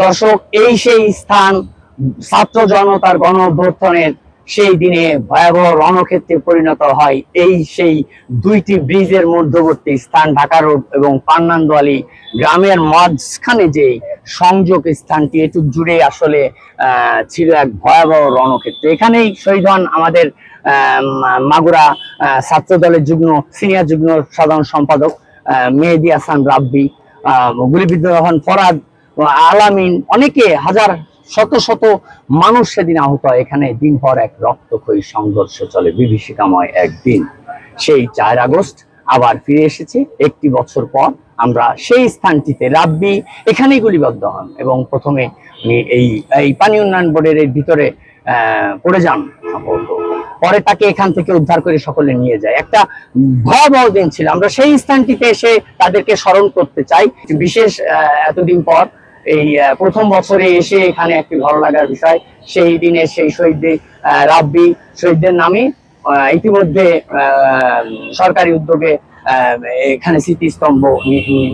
দর্শক, এই সেই স্থান ছাত্র জনতার গণ অভ্যর্থনের সেই দিনে ভয়াবহ রণক্ষেত্রে পরিণত হয়। এই সেই দুইটি ব্রিজের মধ্যবর্তী স্থান, ঢাকা রোড এবং পান্নান্দোয়ালি গ্রামের মাঝখানে যে সংযোগ স্থানটি, এটুক জুড়ে আসলে ছিল এক ভয়াবহ রণক্ষেত্র। এখানেই শহীদ হন আমাদের মাগুরা ছাত্র দলের যুগ্ম, সিনিয়র যুগ্ম সাধারণ সম্পাদক মেহেদি হাসান রাব্বি। গুলিবিদ্ধ হন ফরাদ আলামিন অনেকে হাজার শত শত মানুষ সেদিন আহত হয়। এখানে দিন পর এক রক্তক্ষয়ী সংঘর্ষ চলে, বিভীষিকাময় একদিন। সেই চার আগস্ট আবার ফিরে এসেছে। একটি বছর পর আমরা সেই স্থানটিতে রাব্বি এখানেই গুলিবদ্ধ হন এবং প্রথমে এই এই পানি উন্নয়ন বোর্ডের ভিতরে পড়ে যান পরে তাকে এখান থেকে উদ্ধার করে সকলে নিয়ে যায়। একটা ভয়াবহ দিন ছিল। আমরা সেই স্থানটিতে এসে তাদেরকে স্মরণ করতে চাই। বিশেষ এতদিন পর এই প্রথম বছরে এসে এখানে একটি ভালো লাগার বিষয়। সেই দিনে সেই শহীদদের রাব্বি শহীদদের নামে ইতিমধ্যে সরকারি উদ্যোগে এখানে স্মৃতিস্তম্ভ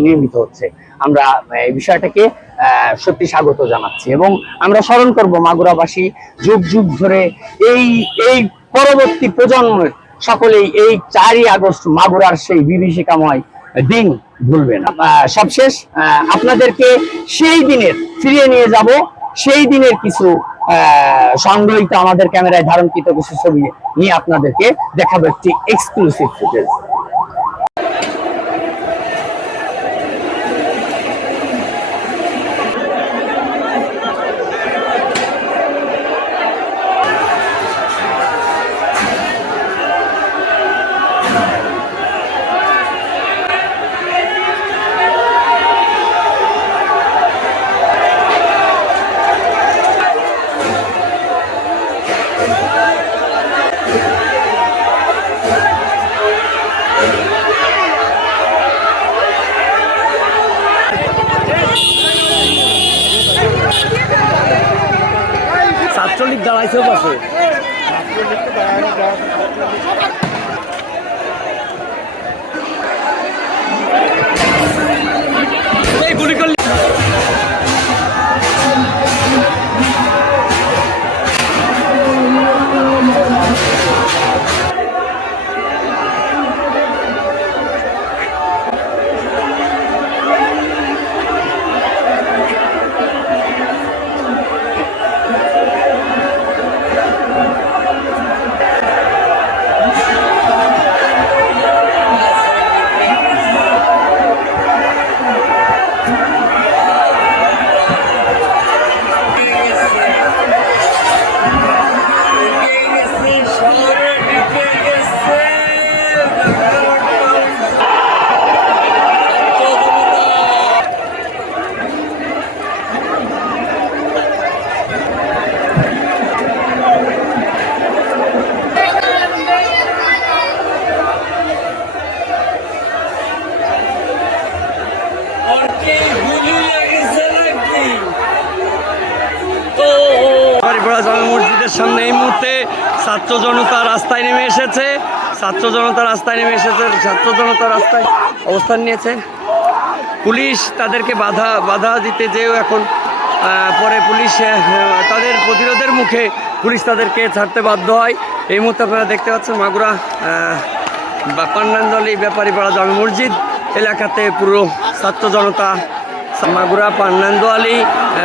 নির্মিত হচ্ছে। আমরা এই বিষয়টাকে সত্যি স্বাগত জানাচ্ছি এবং আমরা স্মরণ করব মাগুরাবাসী যুগ যুগ ধরে এই এই পরবর্তী প্রজন্মের সকলেই এই চারই আগস্ট মাগুরার সেই বিভীষিকাময় দিন ভুলবে না। আহ, সবশেষ আপনাদেরকে সেই দিনের ফিরিয়ে নিয়ে যাব। সেই দিনের কিছু সংগ্রহিত আমাদের ক্যামেরায় ধারণকৃত কিছু ছবি নিয়ে আপনাদেরকে দেখাবো একটি এক্সক্লুসিভ ফুটেজ ছাত্রলীগ দাঁড়াইছে পাশে। গুলি করলি ছাত্র জনতা রাস্তায় নেমে এসেছে। ছাত্র জনতা রাস্তায় নেমে এসেছে। ছাত্র জনতা রাস্তায় অবস্থান নিয়েছে। পুলিশ তাদেরকে বাধা বাধা দিতে যেও এখন পরে পুলিশ তাদের প্রতিরোধের মুখে পুলিশ তাদেরকে ছাড়তে বাধ্য হয়। এই মুহূর্তে আপনারা দেখতে পাচ্ছেন মাগুরা পান্নান্দলি ব্যাপারীপাড়া জামে মসজিদ এলাকাতে পুরো ছাত্র জনতা মাগুরা পান্নান্দোয়ালি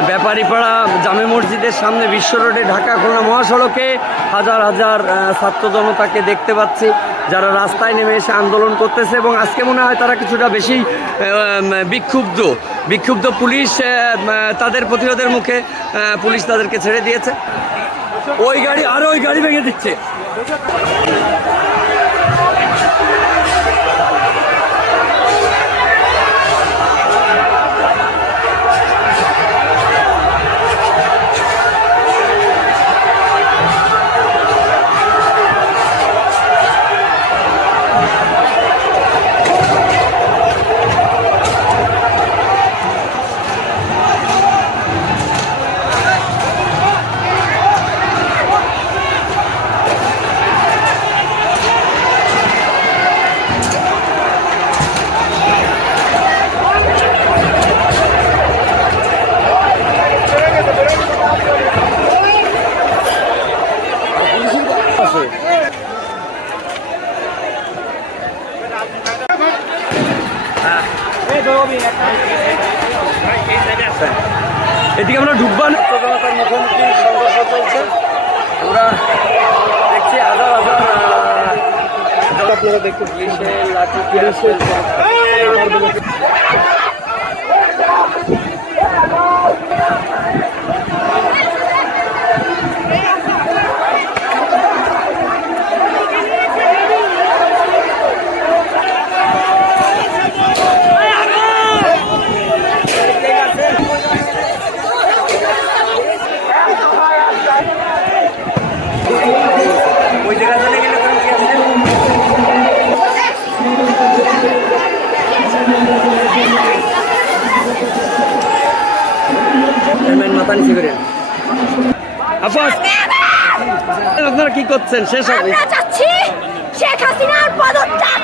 ব্যাপারীপাড়া, জামে মসজিদের সামনে বিশ্ব রোডে ঢাকা খুলনা মহাসড়কে হাজার হাজার ছাত্র জনতাকে দেখতে পাচ্ছি, যারা রাস্তায় নেমে এসে আন্দোলন করতেছে এবং আজকে মনে হয় তারা কিছুটা বেশি বিক্ষুব্ধ। বিক্ষুব্ধ পুলিশ তাদের প্রতিরোধের মুখে পুলিশ তাদেরকে ছেড়ে দিয়েছে। ওই গাড়ি আরও ওই গাড়ি ভেঙে দিচ্ছে। এদিকে আমরা ঢুকবান প্রধানতার মুখোমুখি সংঘর্ষ চলছে আমরা দেখছি হাজার হাজার আপনারা দেখতে পুলিশের লাঠি পুলিশের আপনারা কি করছেন? শেষ হবে। শেখ হাসিনার পদত্যাগ।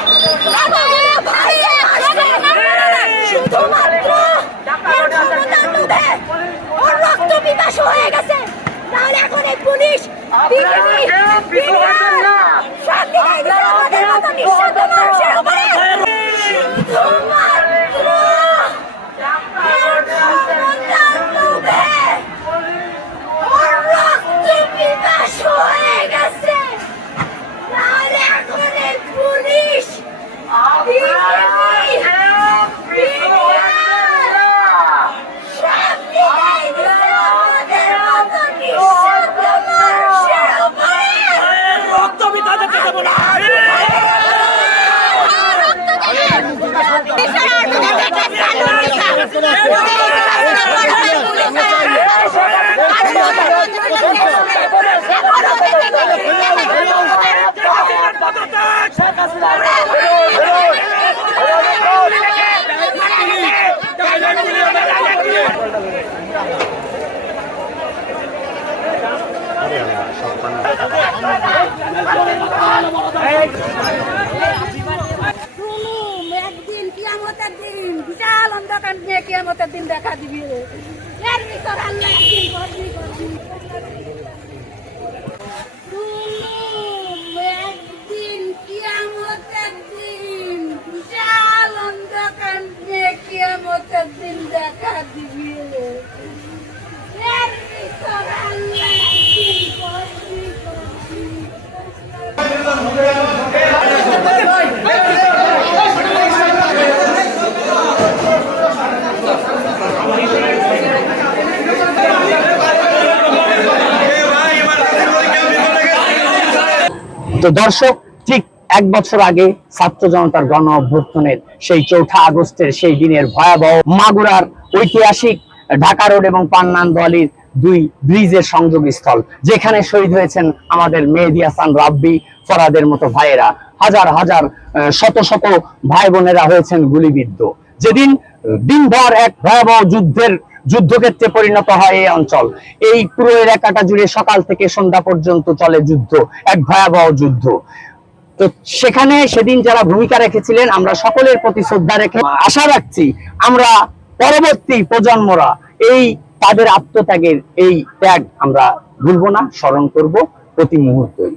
শুধুমাত্র রক্ত পিপাস হয়ে গেছে। তাহলে এখন পুলিশ বিজেপি বিডিআর সব দিকে গেছে আমাদের মতো নিঃস্বার্থ মানুষের উপরে শুধুমাত্র এর ক্ষমতার লোভে ওর রক্ত পিপাস হয়ে গেছে তাহলে এখন এই পুলিশ বিজেপি বিডিআর সব দিকেই দিছে আমাদের মতো নিঃস্বার্থ মানুষের উপরে রক্ত বিতাদেরকে দেবো না জুলুম কিয়ামতের দিন দেখা দিবি এর ভিতর আল্লাহ একদিন করবি করবি? একদিন, কিয়ামতের দিন, বিশাল দেখা দিবি এর ভিতর আল্লাহ একদিন করবি করবি তো দর্শক, ঠিক এক বছর আগে ছাত্র জনতার গণ অভ্যর্থনের সেই চৌঠা আগস্টের সেই দিনের ভয়াবহ মাগুরার ঐতিহাসিক ঢাকা রোড এবং পান্নান দোয়ালির দুই ব্রিজের সংযোগ স্থল যেখানে শহীদ হয়েছেন আমাদের মেহেদি হাসান রাব্বি, ফরাদের মতো ভাইয়েরা। হাজার হাজার শত শত ভাই বোনেরা হয়েছেন গুলিবিদ্ধ। যেদিন দিনভর এক ভয়াবহ যুদ্ধের যুদ্ধক্ষেত্রে পরিণত হয় এই অঞ্চল। এই পুরো এলাকাটা জুড়ে সকাল থেকে সন্ধ্যা পর্যন্ত চলে যুদ্ধ, এক ভয়াবহ যুদ্ধ। তো সেখানে সেদিন যারা ভূমিকা রেখেছিলেন, আমরা সকলের প্রতি শ্রদ্ধা রেখে আশা রাখছি আমরা পরবর্তী প্রজন্মরা এই তাদের আত্মত্যাগের এই ত্যাগ আমরা ভুলবো না, স্মরণ করব প্রতি মুহূর্তই।